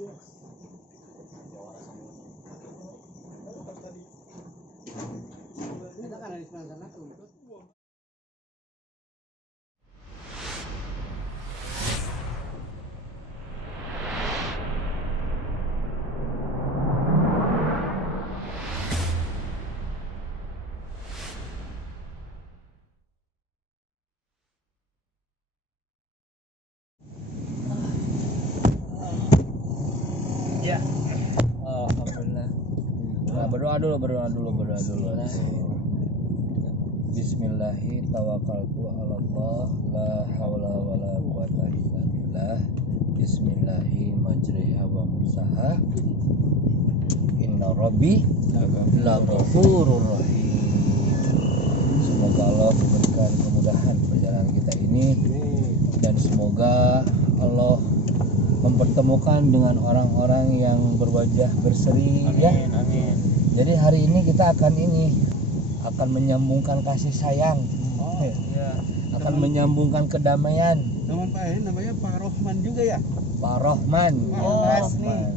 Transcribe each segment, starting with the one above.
Ya. Alhamdulillah. Nah, berdoa dulu. Bismillahi tawakkaltu 'ala Allah la haula wala quwata illa billah. Bismillahi majriha wa mursaha. Inna rabbi la ghafurur rahim. Semoga Allah memberikan kemudahan perjalanan kita ini dan semoga Allah mempertemukan dengan orang-orang yang berwajah berseri. Amin, amin. Jadi hari ini kita akan menyambungkan kasih sayang. Ya. Akan menyambungkan kedamaian. Teman Pak ini namanya Pak Rohman juga ya? Pak Rohman. Rohman.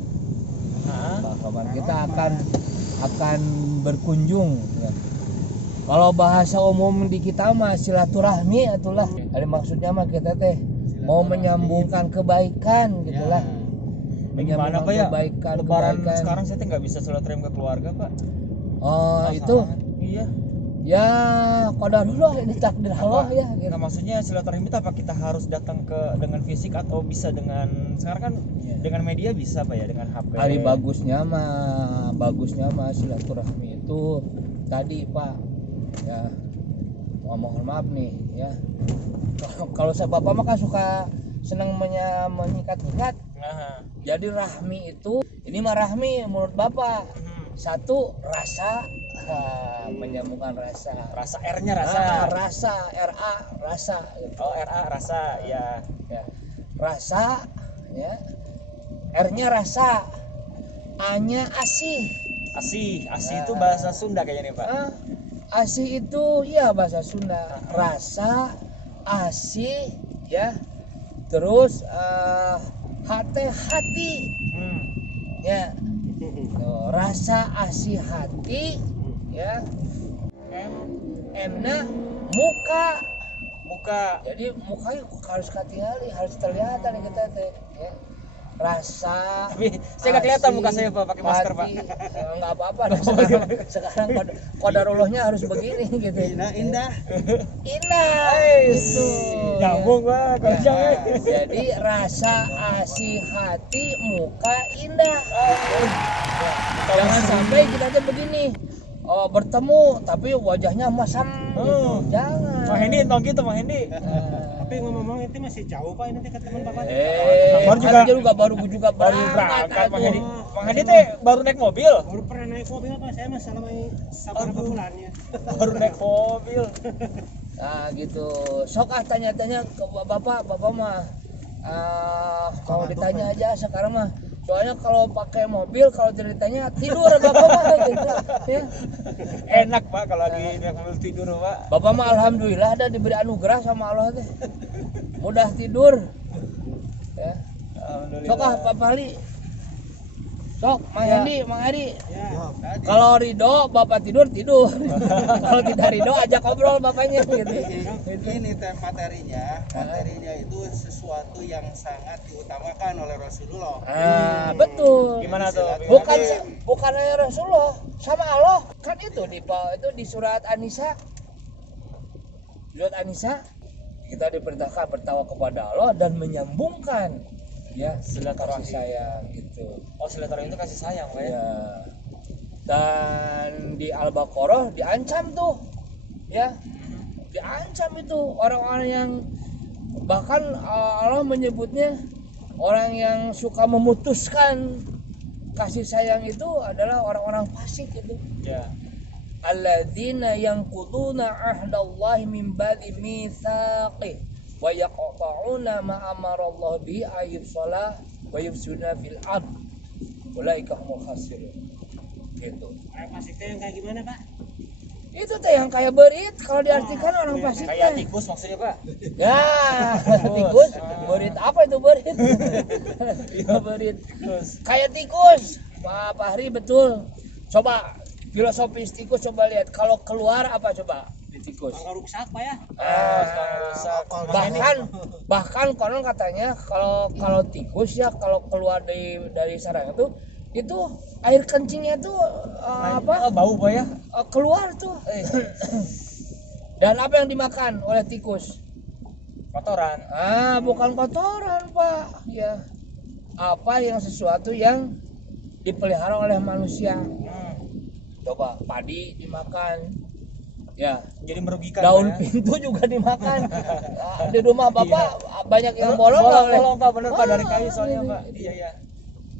Pak Rohman. Kita akan berkunjung ya. Kalau bahasa umum di kita mah silaturahmi itulah. Ada maksudnya mah kita teh mau menyambungkan kebaikan gitulah. Gimana Pak ya? Kebaikan. Sekarang saya nggak bisa silaturahmi ke keluarga Pak. Oh itu Iya. ya qadarullah, ini takdir Allah ya gitu. Nah maksudnya silaturahmi itu apa kita harus datang dengan fisik atau bisa dengan sekarang kan dengan media bisa Pak ya, dengan HP. Hari bagusnya mah silaturahmi itu tadi Pak ya. Mohon maaf nih ya. Kalau saya Bapak mah kan suka senang menyikat-nyikat. Nah. Jadi rahmi itu, ini mah rahmi menurut Bapak. Satu rasa, menyambungkan rasa. Rasa R-nya rasa. Rasa, RA, rasa. Gitu. Oh RA rasa ya. Rasa, ya. R-nya rasa, A-nya asih. Asih itu bahasa Sunda kayaknya nih Pak. Asih itu ya bahasa Sunda. Rasa, asih, ya. Terus hati. Ya. Rasa asih hati, ya. M-nya muka. Jadi mukanya harus hati-hati, harus terlihat nih kita teh, ya. Rasa. Tapi saya nggak kelihatan muka saya Pak pakai masker Pak. Nggak apa-apa. Sekarang qadarullahnya harus begini gitu. Indah. Itu. Nyambung Pak. Jadi rasa asih hati, muka indah. Jangan sampai kita tuh begini. Bertemu tapi wajahnya masam gitu. Jangan. Mang Hendi entong gitu Mang Hendi. Tapi ngomong-ngomong itu masih jauh Pak ini ke teman Bapak. baru berangkat Mang Hendi. Mang Hendi teh baru naik mobil. Baru pernah naik mobil Pak, saya mah selama beberapa bulannya. Baru naik mobil. Nah gitu. Sok tanya-tanya ke Bapak mah kalau ditanya aja sekarang mah. Soalnya kalau pakai mobil kalau ceritanya tidur Bapak mah gitu ya. Enak Pak kalau lagi naik mobil tidur Pak. Bapak mah alhamdulillah ada diberi anugerah sama Allah teh. Mudah tidur. Ya. Alhamdulillah. Sok Pak Fahli. Sok Mang Hendi. Ya. Kalau ridho Bapak tidur. Kalau tidak ridho ajak ngobrol Bapaknya gitu. Ini materinya itu sesuatu yang sangat diutamakan oleh Rasulullah. Betul. Gimana tuh? Bukan hanya Rasulullah, sama Allah. Kan itu di surat An-Nisa. Surat An-Nisa kita diperintahkan bertawakal kepada Allah dan menyambungkan ya silaturahmi sayang gitu. Oh silaturahmi itu kasih sayang Pak ya. Dan di Al-Baqarah diancam tuh ya. Diancam itu orang-orang yang bahkan Allah menyebutnya orang yang suka memutuskan kasih sayang itu adalah orang-orang fasik itu. Ya. Alladzina yanquduna ahdallahi min ba'di mitsaqih wa yaqta'una ma amara Allah bi ayyusala wa yufsiduna fil ard. Ulaika humul khasirun. Gitu. Orang fasik yang kayak gimana Pak? Itu teh yang kayak berit kalau diartikan orang pasti Kayak teh. tikus maksudnya Pak. Ya, tikus. Berit apa itu berit? Ya berit. Kayak tikus. Pak Fahri betul. Coba filosofis tikus coba lihat. Kalau keluar apa coba di tikus? Kalau rusak Pak ya. Bahkan konon katanya kalau tikus ya kalau keluar dari sarang itu air kencingnya tuh Bau Pak ya. keluar tuh. Dan apa yang dimakan oleh tikus? Kotoran. Bukan kotoran, Pak. Ya. Apa yang sesuatu yang dipelihara oleh manusia. Coba padi dimakan. Ya, Jadi merugikan daun Pak ya. pintu juga dimakan. Di rumah Bapak banyak yang bolong nggak oleh? Bolong Pak, bener Pak, dari kayu soalnya Pak. Iya.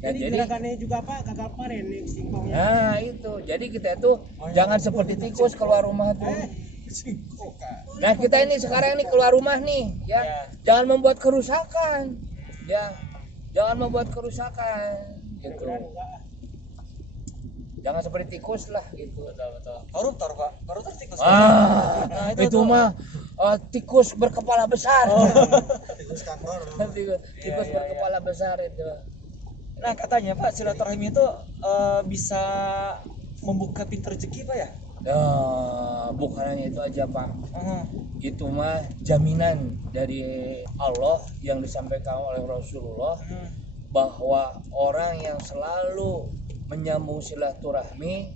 Jadi gerakannya juga Pak gagal panen nih singkongnya. Nah itu, jadi kita itu jangan seperti tikus keluar rumah tuh. Nah kita ini sekarang nih keluar rumah nih, ya, jangan membuat kerusakan, ya, jangan membuat kerusakan, gitu. Jangan seperti tikus lah, gitu. Betul. Koruptor Pak, koruptor tikus. Nah, itu mah tikus berkepala besar. Tikus kantor. Tikus berkepala besar itu. Nah katanya Pak, silaturahmi itu bisa membuka pintu rezeki Pak ya? Bukan hanya itu aja Pak. Itu mah jaminan dari Allah yang disampaikan oleh Rasulullah bahwa orang yang selalu menyambung silaturahmi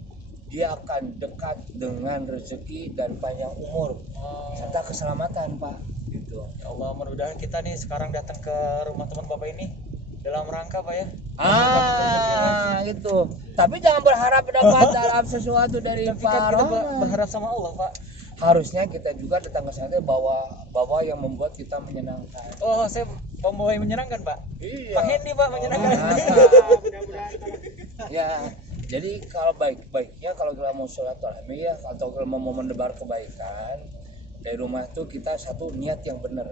dia akan dekat dengan rezeki dan panjang umur serta keselamatan Pak. Gitu. Ya Allah, mudah-mudahan kita nih sekarang datang ke rumah teman Bapak ini dalam rangka Pak ya. Itu. Tapi jangan berharap dapat dalam sesuatu dari Tapi kan Pak kita Rohman. berharap sama Allah Pak. Harusnya kita juga datang ke sana bawa yang membuat kita menyenangkan. Oh, saya pembawa yang menyenangkan Pak. Iya. Pak Hendy Pak menyenangkan. Ya, jadi kalau baik-baiknya kalau kita mau silaturahmi ya atau kalau mau menebar kebaikan dari rumah itu kita satu niat yang benar.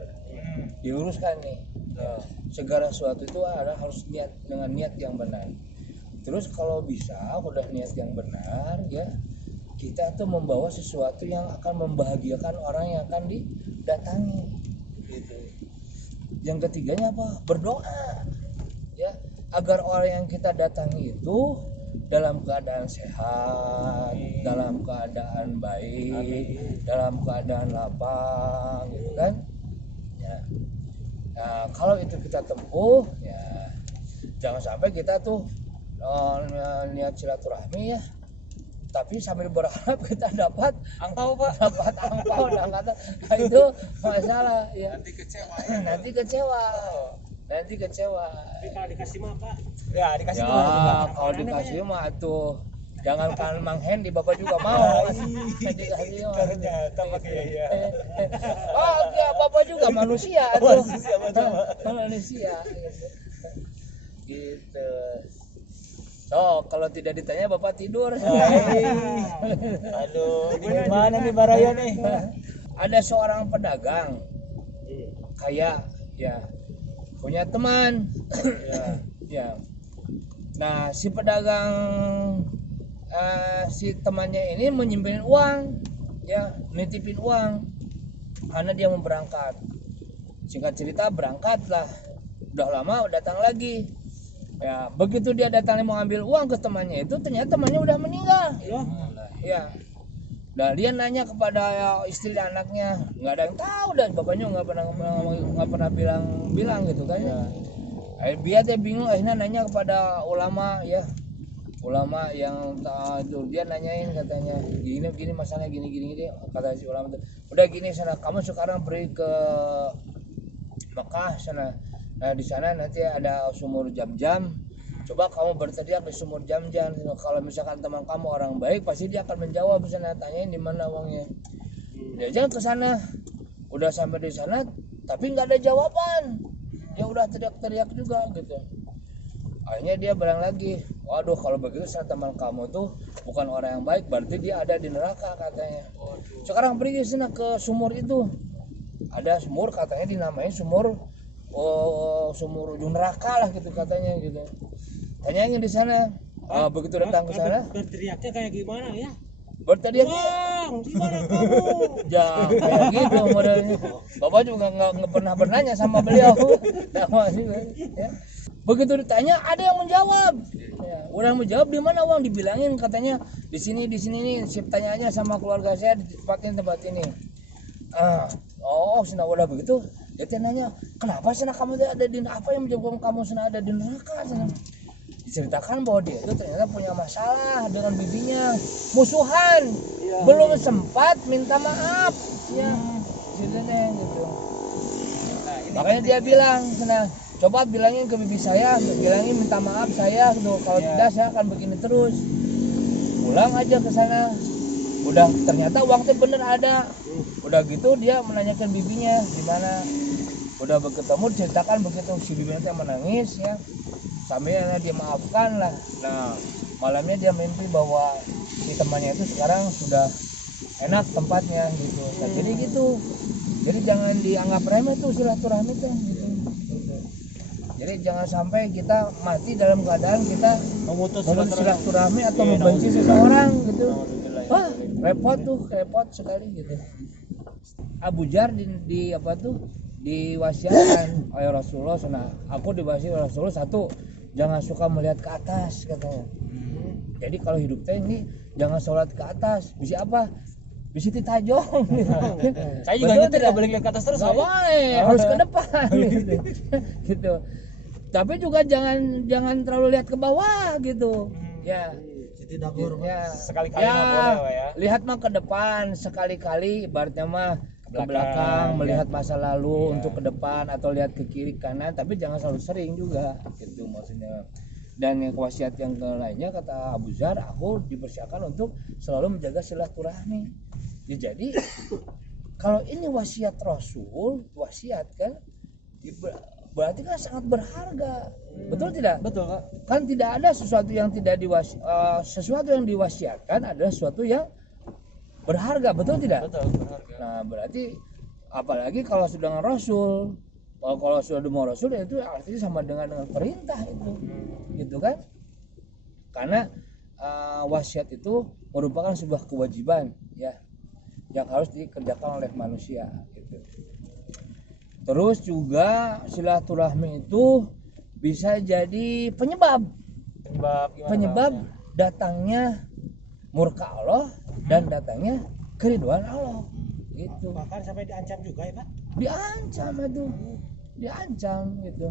Diuruskan nih. Segala sesuatu itu harus niat dengan niat yang benar. Terus kalau bisa udah niat yang benar ya kita tuh membawa sesuatu yang akan membahagiakan orang yang akan didatangi gitu. Yang ketiganya apa? Berdoa ya agar orang yang kita datangi itu dalam keadaan sehat, dalam keadaan baik, dalam keadaan lapang gitu kan ya. Nah, kalau itu kita tempuh ya jangan sampai kita tuh niat silaturahmi ya tapi sambil berharap kita dapat Angpau Pak. angpau dan kata nah, itu masalah ya. Nanti kecewa. Tapi kalau dikasih mah Pak. Ya, dikasih Ya, Pak. kalau dikasih mah tuh jangankan Mang Hendy Bapak juga mau. Dikasih mah. Ternyata Pak ya. Oh, ya, Bapak juga manusia tuh. Manusia. Gitu. So, kalau tidak ditanya Bapak tidur. Aduh, gimana nih Baraya nih? Ada seorang pedagang kaya ya punya teman ya. Nah si pedagang si temannya ini menyimpan uang ya nitipin uang karena dia mau berangkat. Singkat cerita berangkatlah, udah lama datang lagi ya. Begitu dia datang mau ambil uang ke temannya itu ternyata temannya udah meninggal ya. Nah dia nanya kepada istri dan anaknya, nggak ada yang tahu dan bapaknya nggak pernah bilang gitu kan ya. Dia bingung akhirnya nanya kepada ulama ya, ulama yang dia nanyain katanya gini masalahnya gini kata si ulama itu, udah gini sana kamu sekarang pergi ke Mekah sana. Nah di sana nanti ada sumur Jam-Jam. Coba kamu berteriak di sumur Jam-Jam. Kalau misalkan teman kamu orang baik, pasti dia akan menjawab. Misalnya tanyain di mana uangnya. Dia jangan ke sana. Udah sampai di sana, tapi nggak ada jawaban. Dia udah teriak-teriak juga gitu. Akhirnya dia bilang lagi, waduh kalau begitu sana teman kamu tuh bukan orang yang baik, berarti dia ada di neraka katanya. Sekarang pergi sana ke sumur itu. Ada sumur katanya dinamain sumur ujung neraka lah gitu katanya gitu. Tanyain di sana. Begitu datang ke sana, berteriaknya kayak gimana ya? berteriaknya Wah, pulang, di mana kamu? Jangan kayak gitu modelnya. Bapak juga nggak pernah bertanya sama beliau. Sama sih, ya. Begitu ditanya ada yang menjawab. Ya, udah menjawab di mana uang dibilangin katanya di sini nih. Saya tanya aja sama keluarga saya di tempat ini. Sudah udah begitu. Dia nanya, kenapa sana kamu ada di apa yang menyebabkan kamu sana ada di neraka sana? Diceritakan bahwa dia itu ternyata punya masalah dengan bibinya, musuhan, belum sempat minta maaf, ya, gitu. Makanya dia bilang, coba bilangin ke bibi saya, bilangin minta maaf saya, gitu. Kalau tidak saya akan begini terus. Pulang aja ke sana, udah ternyata uangnya bener ada, udah gitu dia menanyakan bibinya di mana, udah ketemu ceritakan begitu si bibinya menangis ya. Sampai dia maafkan lah. Nah malamnya dia mimpi bahwa si temannya itu sekarang sudah enak tempatnya gitu. Nah, jadi gitu. Jadi jangan dianggap remeh tuh silaturahmi tuh. Gitu. Jadi jangan sampai kita mati dalam keadaan kita memutus silaturahmi atau membenci seseorang gitu. Wah repot sekali gitu. Abu Jar di apa tuh diwasiatkan oleh Rasulullah. Nah aku diwasiat oleh Rasulullah satu, jangan suka melihat ke atas katanya. Jadi kalau hidup teh ini jangan sholat ke atas. Bisa apa? Bisa ditajong. Saya juga gitu tidak boleh lihat ke atas terus. Nggak boleh, harus ke depan. Gitu. Tapi juga jangan terlalu lihat ke bawah gitu. Ya. Tidak Ya. Sekali-kali nggak boleh ya. Lihat mah ke depan sekali-kali, ibaratnya mah ke belakang melihat masa lalu untuk ke depan atau lihat ke kiri kanan, tapi jangan selalu sering juga gitu maksudnya. Dan yang wasiat yang lainnya kata Abu Zar, aku dipersiapkan untuk selalu menjaga silaturahmi. Ya, jadi kalau ini wasiat Rasul, wasiat kan berarti kan sangat berharga. Betul tidak? Betul Kak. Kan tidak ada sesuatu yang tidak sesuatu yang diwasiatkan adalah sesuatu yang berharga, betul tidak? Betul, berharga. Nah berarti apalagi kalau sudah dengan Rasul, kalau sudah dengan Rasul itu artinya sama dengan perintah itu, gitu kan? Karena wasiat itu merupakan sebuah kewajiban ya yang harus dikerjakan oleh manusia. Gitu. Terus juga silaturahmi itu bisa jadi penyebab datangnya murka Allah dan datangnya keriduan Allah gitu. Bahkan sampai diancam juga ya Pak? Diancam gitu.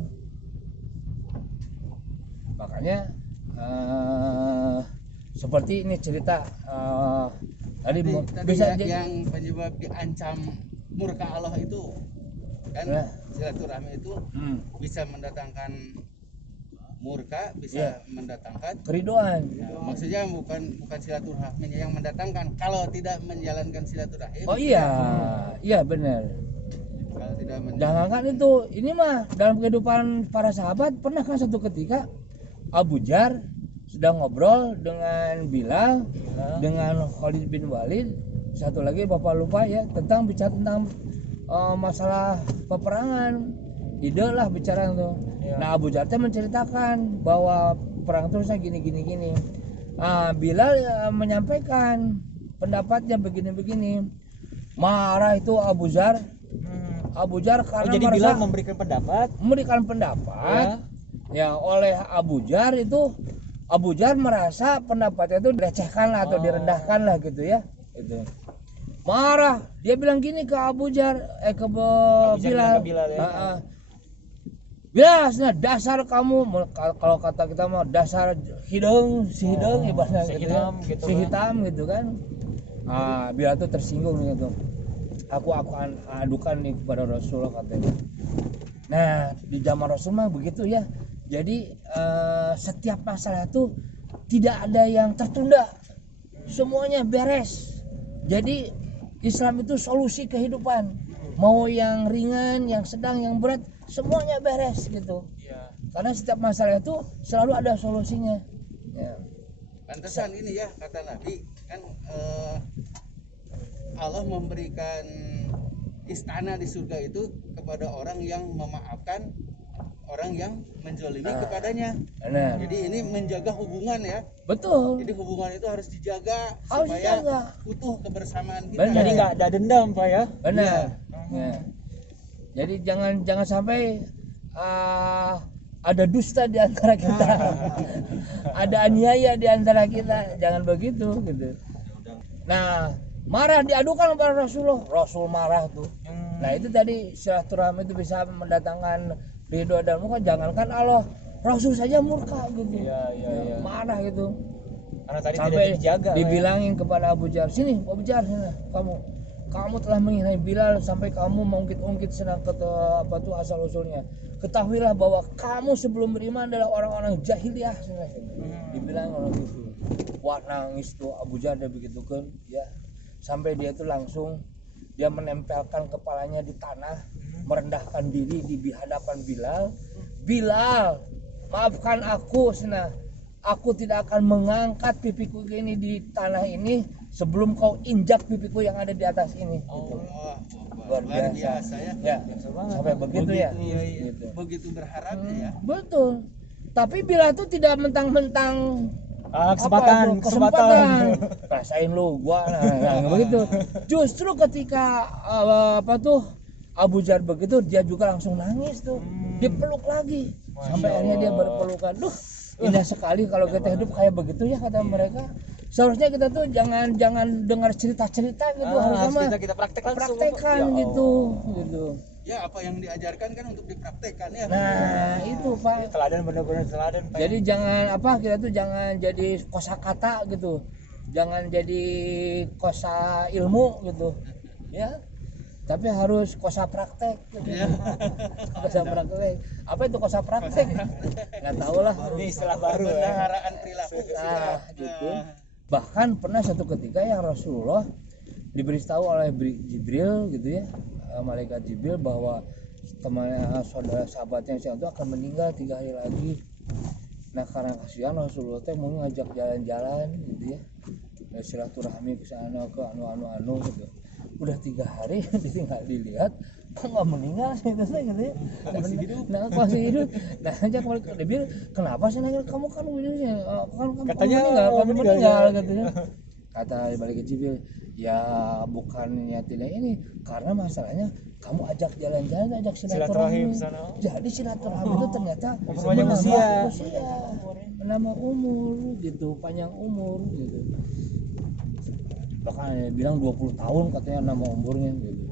Makanya seperti ini cerita tadi bisa yang penyebab diancam murka Allah itu kan silaturahmi itu bisa mendatangkan murka, bisa mendatangkan keriduan. Ya, maksudnya bukan silaturahminya yang mendatangkan, kalau tidak menjalankan silaturahim. Oh iya benar. Kalau tidak Jangankan itu, ini mah dalam kehidupan para sahabat pernah kan satu ketika Abu Jar sedang ngobrol dengan Bilal, dengan Khalid bin Walid, satu lagi bapak lupa ya, bicara tentang masalah peperangan, ide lah bicara itu. Nah Abu Jar menceritakan bahwa perang terusnya gini. Bilal menyampaikan pendapatnya begini. Marah itu Abu Jar karena jadi Bilal memberikan pendapat ya oleh Abu Jar itu. Abu Jar merasa pendapatnya itu dilecehkan lah atau direndahkan lah gitu ya. Itu marah, dia bilang gini ke Abu Jar, ke Bilal. Bilal, dasar kamu, kalau kata kita mah dasar hidung ibaratnya si hitam gitu kan. Bilal itu tersinggung gitu. Aku akan adukan nih kepada Rasulullah katanya. Nah di zaman Rasul mah begitu ya. Jadi setiap masalah itu tidak ada yang tertunda, semuanya beres. Jadi Islam itu solusi kehidupan, mau yang ringan, yang sedang, yang berat, semuanya beres gitu. Karena setiap masalah itu selalu ada solusinya. Pantesan ini ya kata Nabi kan, Allah memberikan istana di surga itu kepada orang yang memaafkan orang yang menzolimi kepadanya. Benar. Jadi ini menjaga hubungan ya. Betul. Jadi hubungan itu harus dijaga Harus supaya dijaga. utuh kebersamaan kita. Benar. Jadi nggak ada dendam Pak ya. Benar. Ya. Jadi jangan sampai ada dusta di antara kita. Ada aniaya di antara kita. Jangan begitu gitu. Nah, marah diadukan kepada Rasulullah. Rasul marah tuh. Nah, itu tadi silaturahmi itu bisa mendatangkan ridho dan murka. Jangankan Allah, Rasul saja murka gitu. Iya. Marah gitu. Karena tadi tidak Sampai dijaga. dibilangin kepada Abu Jahal, sini Abu Jahal, sini kamu telah menghina Bilal sampai kamu mengungkit-ungkit senang apa tuh asal usulnya. Ketahuilah bahwa kamu sebelum beriman adalah orang-orang jahiliyah. Dibilang orang itu. Wah, nangis tuh Abu Jahal dia begitu kan, ya. Sampai dia itu langsung dia menempelkan kepalanya di tanah, merendahkan diri di hadapan Bilal. Bilal, maafkan aku, aku tidak akan mengangkat pipiku ini di tanah ini sebelum kau injak pipiku yang ada di atas ini. Gitu. Luar biasa ya. Ya, sampai begitu ya. Iya. Gitu. Begitu berharapnya ya. Betul. Tapi Bilal itu tidak mentang-mentang Kesempatan. Rasain lu gua nah, begitu. Justru ketika Abu Jahal begitu dia juga langsung nangis tuh. Dipeluk lagi. Sampai akhirnya dia berpelukan. Duh, indah sekali kalau kita hidup kayak begitu ya kata mereka. Seharusnya kita tuh jangan dengar cerita-cerita gitu, harusnya kita praktekkan gitu. Ya, apa yang diajarkan kan untuk dipraktekkan ya. Nah, itu Pak. Teladan, benar-benar teladan Pak. Jadi kita tuh jangan jadi kosakata gitu. Jangan jadi kosa ilmu gitu. Ya. Tapi harus kosa praktek gitu. Ya. Kosa praktek. Apa itu kosa praktek? Enggak tahu lah. Ini istilah baru ya. Bendaharaan perilaku. Nah, gitu. Bahkan pernah satu ketika yang Rasulullah diberitahu oleh Jibril gitu ya, malaikat Jibril bahwa temannya saudara sahabatnya yang itu akan meninggal 3 hari lagi. Nah, karena kasihan Rasulullah teh mau ngajak jalan-jalan gitu ya, silaturahmi ke sana ke anu gitu. Udah 3 hari ditinggal dilihat kok nggak meninggal sih gitu ya. Masih hidup. Nah, ajak balik dia bilang, kenapa sih nanya kamu kan ini kan Katanya kamu meninggal ya. gitu ya. Kata balik Jibril, ya bukannya tidak ini, karena masalahnya kamu ajak jalan-jalan, ajak silaturahmi. Jadi silaturahmi itu ternyata memperpanjang usia, menambah umur gitu, panjang umur gitu. Bahkan dia bilang 20 tahun katanya nama umurnya gitu.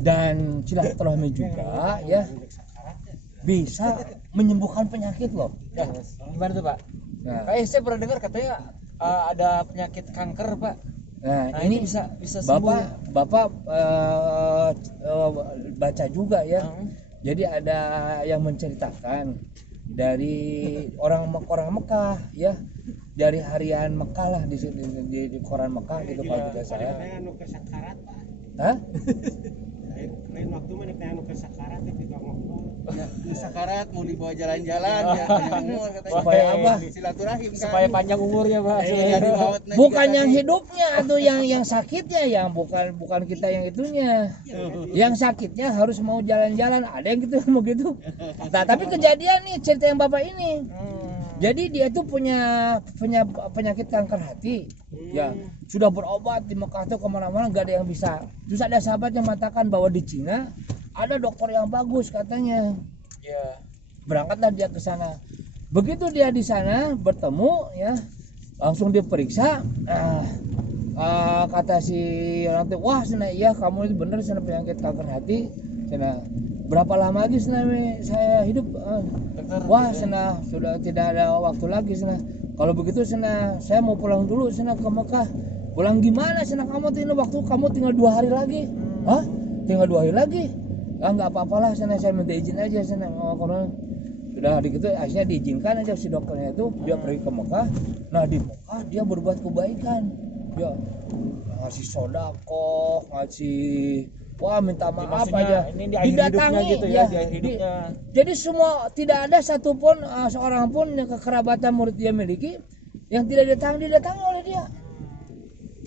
Dan silaturahmi juga ya bisa menyembuhkan penyakit loh. Ya, gimana tuh Pak? Nah, Saya pernah dengar katanya ada penyakit kanker Pak. nah ini bisa sembuh. Bapak baca juga ya. Jadi ada yang menceritakan dari orang Mekah ya, dari harian Mekah lah di koran Mekah gitu kalau tidak salah. Hah? Lain waktu mah nih anu kesakarat itu ngomong. Ya, sakarat mau dibawa jalan-jalan ya panjang umur katanya. Supaya apa? Silaturahim kan. Supaya panjang umurnya Pak. Jadi mautnya Bukan juga yang tadi. hidupnya atau yang sakitnya, yang bukan kita yang itunya. Yang sakitnya harus mau jalan-jalan, ada yang gitu mau gitu. Nah, tapi kejadian nih cerita yang Bapak ini. Jadi dia tuh punya penyakit kanker hati. Ya, sudah berobat di Mekah tuh kemana-mana nggak ada yang bisa. Terus ada sahabat yang mengatakan bahwa di Cina ada dokter yang bagus katanya. Ya. Berangkatlah dia ke sana. Begitu dia di sana bertemu ya, langsung diperiksa. Kata si orang itu, wah iya kamu itu benar penyakit kanker hati. Berapa lama lagi saya hidup? Wah sudah tidak ada waktu lagi Kalau begitu saya mau pulang dulu ke Mekah. Pulang gimana kamu tuh ini waktu kamu tinggal 2 hari lagi. Hah? Tinggal 2 hari lagi? Nggak apa-apalah saya minta izin aja karena sudah gitu akhirnya diizinkan aja si dokternya itu dia pergi ke Mekah. Nah di Mekah dia berbuat kebaikan, dia ngasih sodako, ngasih minta maaf aja, ini di akhir hidupnya gitu ya, di akhir hidupnya. Jadi semua tidak ada satupun seorang pun yang kekerabatan murid dia miliki yang tidak didatangi oleh dia.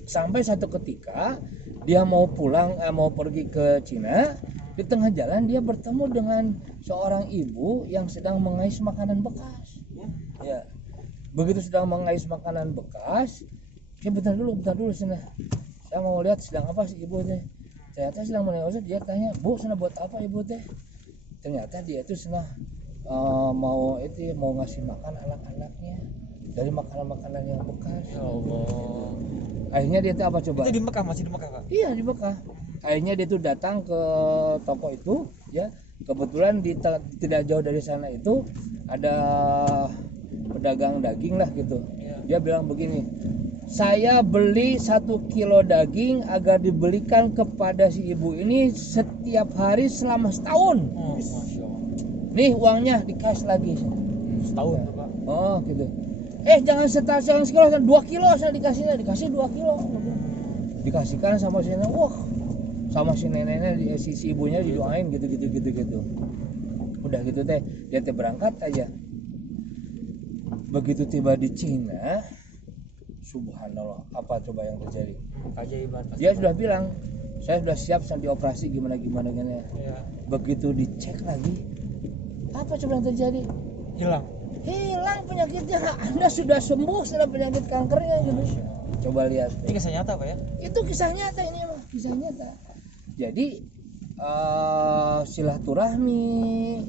Sampai satu ketika dia mau pulang mau pergi ke Cina Di tengah jalan dia bertemu dengan seorang ibu yang sedang mengais makanan bekas. Ya. Begitu sedang mengais makanan bekas, bentar dulu sana. Saya mau lihat sedang apa sih ibu teh. Ternyata sedang menegosiasi. Dia tanya, "Bu, sana buat apa ibu teh?" Ternyata dia itu sedang mau ngasih makan anak-anaknya dari makanan-makanan yang bekas. Ya Allah. Akhirnya dia tuh apa coba? Itu di Mekah, masih di Mekah, Pak? Iya, di Mekah. Akhirnya dia tuh datang ke toko itu, ya. Kebetulan tidak jauh dari sana itu ada pedagang daging lah gitu. Iya. Dia bilang begini, "Saya beli 1 kilo daging agar dibelikan kepada si ibu ini setiap hari selama setahun. Oh, Masya Allah. Nih uangnya dikasih lagi." Setahun tuh, Pak. Oh gitu. Jangan sekilo, 2 kilo saya dikasih 2 kilo. Dikasihkan sama si nenek, sama si neneknya, si ibunya didoain gitu. Udah gitu teh, dia teh berangkat aja. Begitu tiba di Cina, subhanallah, apa coba yang terjadi? Keajaiban. Dia sudah bilang, saya sudah siap dioperasi gimana. Iya. Begitu dicek lagi, apa coba yang terjadi? Hilang penyakitnya, Anda sudah sembuh setelah penyakit kankernya gitu. Coba lihat. Ini kisah nyata, Pak ya? Itu kisah nyata ini mah, kisah nyata. Jadi silaturahmi,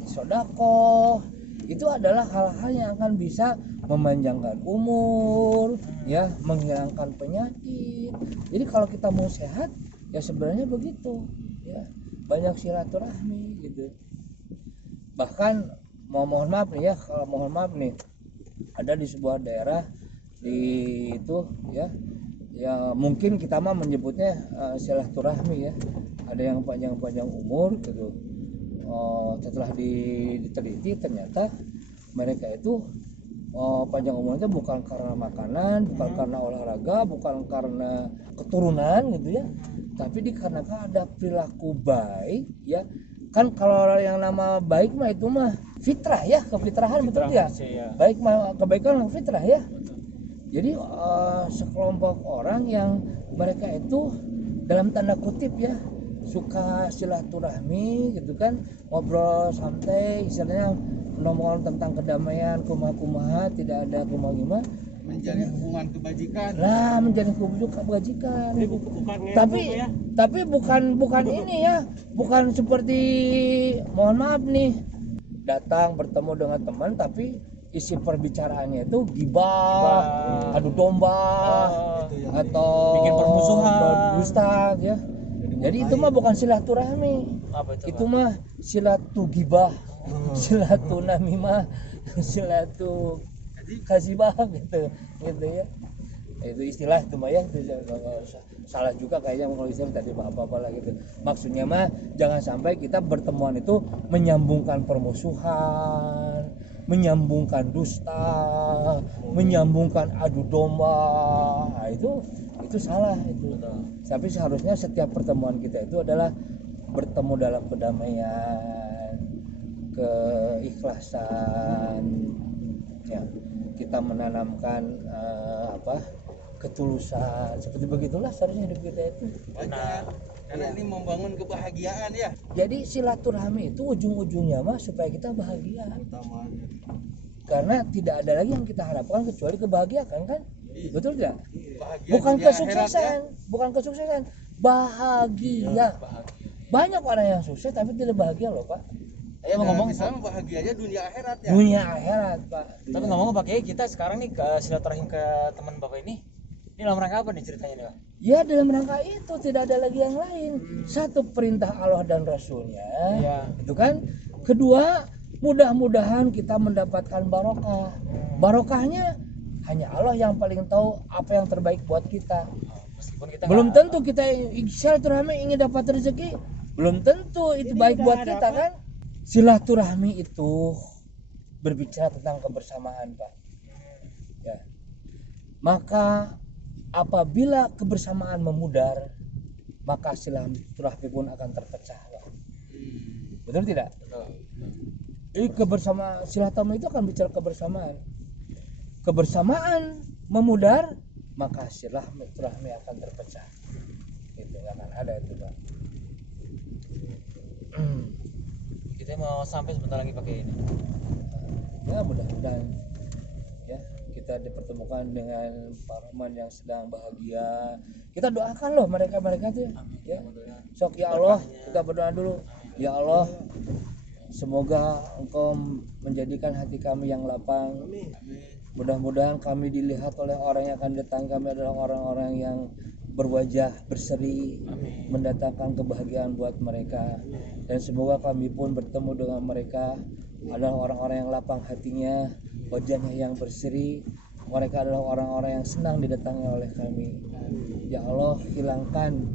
sedekah itu adalah hal-hal yang akan bisa memanjangkan umur, ya, menghilangkan penyakit. Jadi kalau kita mau sehat, ya sebenarnya begitu, ya, banyak silaturahmi gitu. Bahkan mohon maaf nih, ada di sebuah daerah di itu, ya mungkin kita mah menyebutnya silaturahmi, ya. Ada yang panjang umur gitu. Setelah diteliti ternyata mereka itu panjang umurnya bukan karena makanan, bukan karena olahraga, bukan karena keturunan gitu, ya, tapi dikarenakan ada perilaku baik, ya. Kan kalau yang nama baik mah itu mah fitrah, ya, kefitrahan, betul ya? Baik mah kebaikan fitrah, ya. Jadi sekelompok orang yang mereka itu dalam tanda kutip, ya, suka silaturahmi gitu kan, ngobrol santai, istilahnya ngomong tentang kedamaian, kumaha, tidak ada kumaha, menjalin hubungan kebajikan. Menjalin hubungan kebajikan. Jadi bukan Tapi ya. tapi bukan ini, ya, bukan seperti, mohon maaf nih, datang bertemu dengan teman tapi isi perbicaraannya itu gibah, adu domba, atau bikin permusuhan, berdusta, ya. Jadi itu mah bukan silaturahmi. Apa itu mah silatu gibah, silatu namimah, silatu kasibah gitu, ya. Itu istilah itu mah, ya. Salah juga kayaknya kalau istilah tadi apa lah gitu. Maksudnya mah jangan sampai kita bertemuan itu menyambungkan permusuhan, menyambungkan dusta, menyambungkan adu domba. Nah, itu salah itu. Tapi seharusnya setiap pertemuan kita itu adalah bertemu dalam kedamaian, keikhlasan, ya. Kita menanamkan ketulusan, seperti begitulah seharusnya hidup kita itu. Karena ini membangun kebahagiaan, ya. Jadi silaturahmi itu ujung-ujungnya mah supaya kita bahagia. Karena tidak ada lagi yang kita harapkan kecuali kebahagiaan, kan? Betul tidak? Bahagia Bukan dunia kesuksesan, akhirat, ya. bukan kesuksesan, bahagia. Banyak orang yang sukses tapi tidak bahagia loh, Pak. Ayo ngomong sama bahagianya dunia akhirat, ya. Dunia akhirat, Pak. Tapi ngomong Pak Kiai, kita sekarang nih ke silaturahim ke teman Bapak ini dalam rangka apa nih ceritanya nih, Pak? Ya dalam rangka itu tidak ada lagi yang lain. Satu, perintah Allah dan Rasulnya, itu kan. Kedua, mudah-mudahan kita mendapatkan barokah. Barokahnya hanya Allah yang paling tahu apa yang terbaik buat kita. Meskipun kita Belum tentu kita silaturahmi ingin dapat rezeki, belum tentu itu baik buat kita, kan? Silaturahmi itu berbicara tentang kebersamaan, Pak. Ya. Maka apabila kebersamaan memudar, maka silaturahmi pun akan terpecah, Pak. Betul tidak? Jadi silaturahmi itu akan bicara kebersamaan. Kebersamaan memudar, maka silaturahmi akan terpecah. Itu nggak akan ada itu, Pak. Kita mau sampai sebentar lagi pakai ini. Ya mudah-mudahan ya kita dipertemukan dengan Pak Rahman yang sedang bahagia. Kita doakan loh mereka tuh ya. Sok ya Allah, kita berdoa dulu. Ya Allah, semoga Engkau menjadikan hati kami yang lapang. Mudah-mudahan kami dilihat oleh orang yang akan datang. Kami adalah orang-orang yang berwajah berseri, mendatangkan kebahagiaan buat mereka. Dan semoga kami pun bertemu dengan mereka adalah orang-orang yang lapang hatinya, wajahnya yang berseri. Mereka adalah orang-orang yang senang didatangi oleh kami. Ya Allah, hilangkan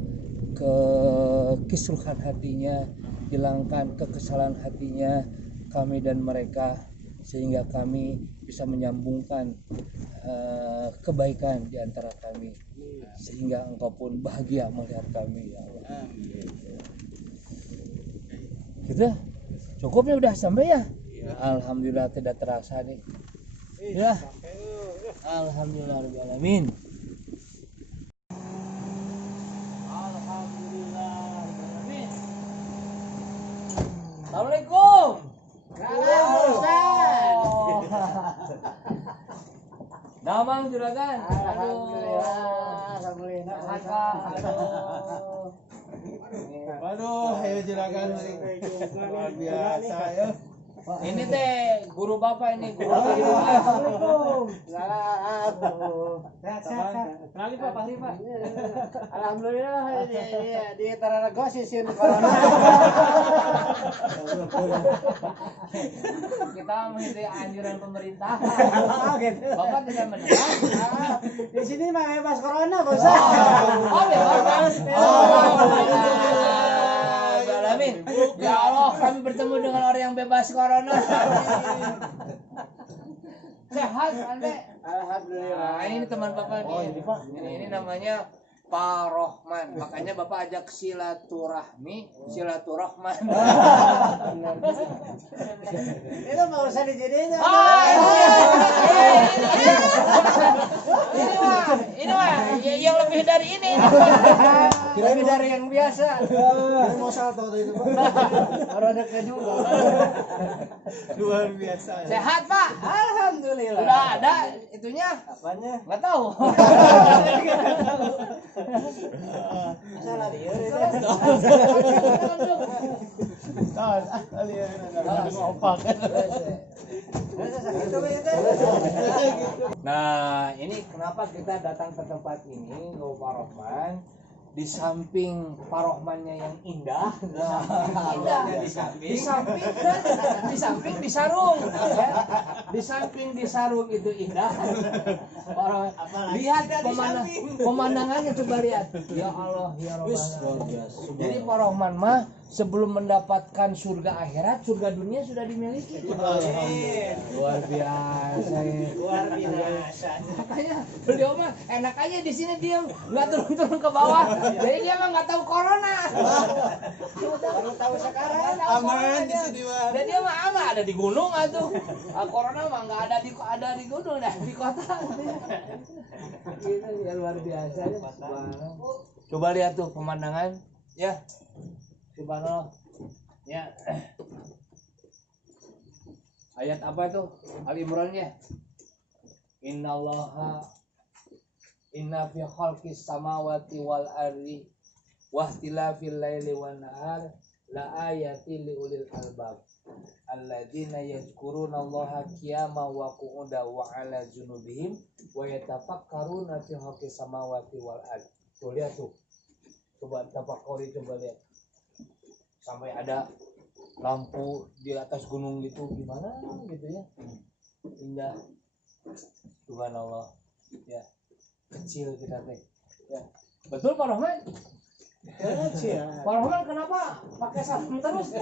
kekisruhan hatinya, hilangkan kekesalan hatinya kami dan mereka, sehingga kami bisa menyambungkan kebaikan di antara kami, sehingga Engkau pun bahagia melihat kami, ya Allah. Gitu, cukupnya udah sampai ya. Alhamdulillah tidak terasa nih. Ya, alhamdulillah rabbil alamin. Assalamualaikum. Damang juragan. Alhamdulillah. Waduh, ayo juragan luar biasa ya. Ini teh guru bapak ini, guru Assalamualaikum. Kenalin Pak, Fahri Pak. Alhamdulillah di Taranago sisin corona. kita mengikuti anjuran pemerintah. Gitu. Bapak tidak mendengar. Di sini mah bebas corona, Bos. Oh, bebas. Alamin. Ya Allah, kami bertemu dengan orang yang bebas corona. Sehat, Anda? Alhamdulillah. Nah, ini teman Bapak nih. Ini namanya Pak Rohman. Makanya Bapak ajak silaturahmi, silaturahman. Itu nggak usah dijadiin. Ini mah yang lebih dari ini. Lebih dari yang biasa. Mau salto itu, Pak. Harus ada juga. Luar biasa ya. Sehat, Pak. Alhamdulillah. Udah ada itunya? Apanya? Nggak tahu. Salah dia. Nah, ini kenapa kita datang ke tempat ini, Pak Rohman? Di samping Pak Rohmannya yang indah, di samping di sarung, ya. Di samping di sarung itu indah. Lihat pemandangannya, coba lihat. Ya Allah, ya Rabbana. Jadi Pak Rohman mah sebelum mendapatkan surga akhirat, surga dunia sudah dimiliki. Luar biasa. Luar biasa. Makanya beliau mah enak aja di sini diam, nggak turun ke bawah. Jadi dia mah nggak tahu corona. Baru tahu sekarang. Aman di sini mah. Dan dia mah aman, ada di gunung atuh. Corona mah nggak ada di gunung, dah di kota. Gitu ya, luar biasa ya. Coba lihat tuh pemandangan, ya. Subhanallah. Ya. Ayat apa tuh? Al Imran ya. Inna fi khalqis samawati wal ardi wa ikhtilafil laili wan nahar la ayatin li ulil albab alladzina yadhkuruna Allaha qiyaman wa qu'udan wa 'ala junubihim wa yatafakkaruna fi khalqis samawati wal ardi. Tuh lihat tuh. Coba tafakkuri, coba lihat. Sampai ada lampu di atas gunung gitu, gimana gitu ya, indah. Subhanallah, ya. Kecil kita teh, ya. Betul Pak Rohman? Kecil. Pak Rohman kenapa pakai sarung terus?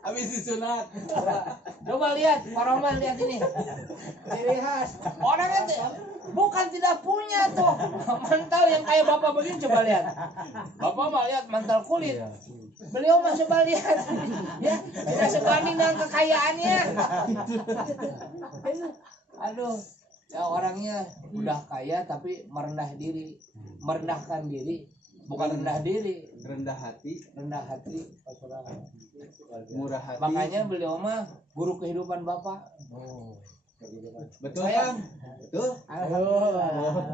Habis disunat. Coba lihat Pak Rohman, lihat ini, ciri khas orangnya bukan tidak punya tuh mantel yang kayak bapak begini. Coba lihat, bapak mah lihat mantel kulit, beliau mah coba lihat, ya, tidak sebanding dengan kekayaannya. Aduh, ya orangnya udah kaya tapi merendahkan diri bukan rendah diri, rendah hati, Iya. murah hati. makanya beliau mah guru kehidupan Bapak. Betul Sayang. Pak? Betul. Alhamdulillah.